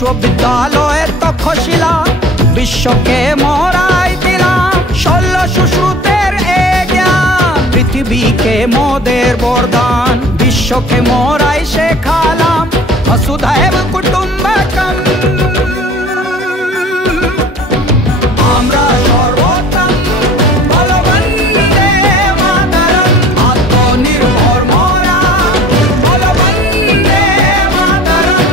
বিশ্ববিদ্যালয়ের তক্ষশিলা বিশ্বকে মরাই দিলাম 16 সুশ্রুতের এ জ্ঞান পৃথিবীকে মোদের বরদান বিশ্বকে মরাই শেখালাম বসুধৈব কুটুম্বকম আমরা সর্বোত্তম বলো বন্দে মাতরম আত্মনির্ভর মোরা বলো বন্দে মাতরম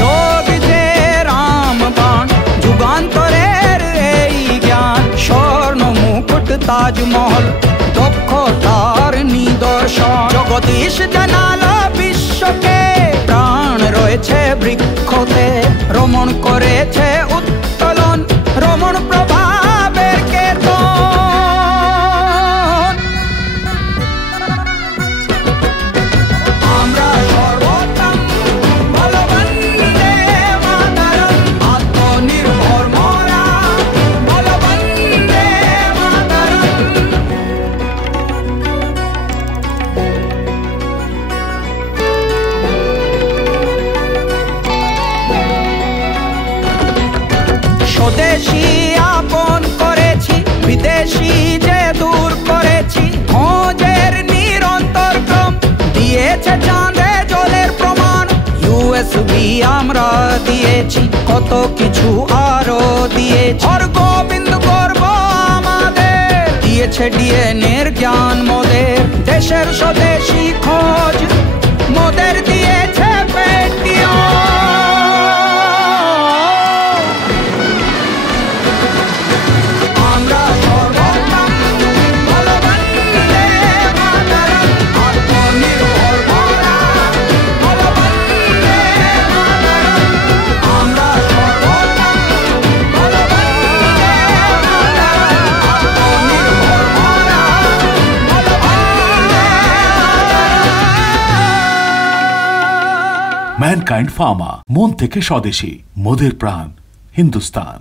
যোগ যে রামবাণ যুগান্তরের এই জ্ঞান স্বর্ণ মুকুট তাজমহল দক্ষতার নিদর্শন জগদীশ জানালো বিশ্বকে প্রাণ রয়েছে বৃক্ষতে রমণ করেছে উত্তোলন রমণ প্রভাবের কেতন আমরা সর্বোত্তম বলো বন্দে মাতরম আত্মনির্ভর মোরা বলো বন্দে মাতরম স্বদেশী আপন করেছি বিদেশি যে দূর করেছি খোঁজের নিরন্তর ক্রম দিয়েছে চাঁদে জলের প্রমাণ ইউএসবি আমরা দিয়েছি কত কিছু আরো দিয়েছি গোবিন্দ গর্ব আমাদের দিয়েছে ডিএনএর জ্ঞান মোদের দেশের স্বদেশী খোঁজ মোদের দিয়েছে পেটিএম আমরা সর্বোত্তম বলো বন্দে মাতরম আত্মনির্ভর মোরা বলো বন্দে মাতরম আমরা সর্বোত্তম বলো বন্দে মাতরম আত্মনির্ভর মোরা বলো বন্দে মাতরম ম্যানকাইন্ড ফার্মা মন থেকে স্বদেশী মোদের প্রাণ হিন্দুস্তান।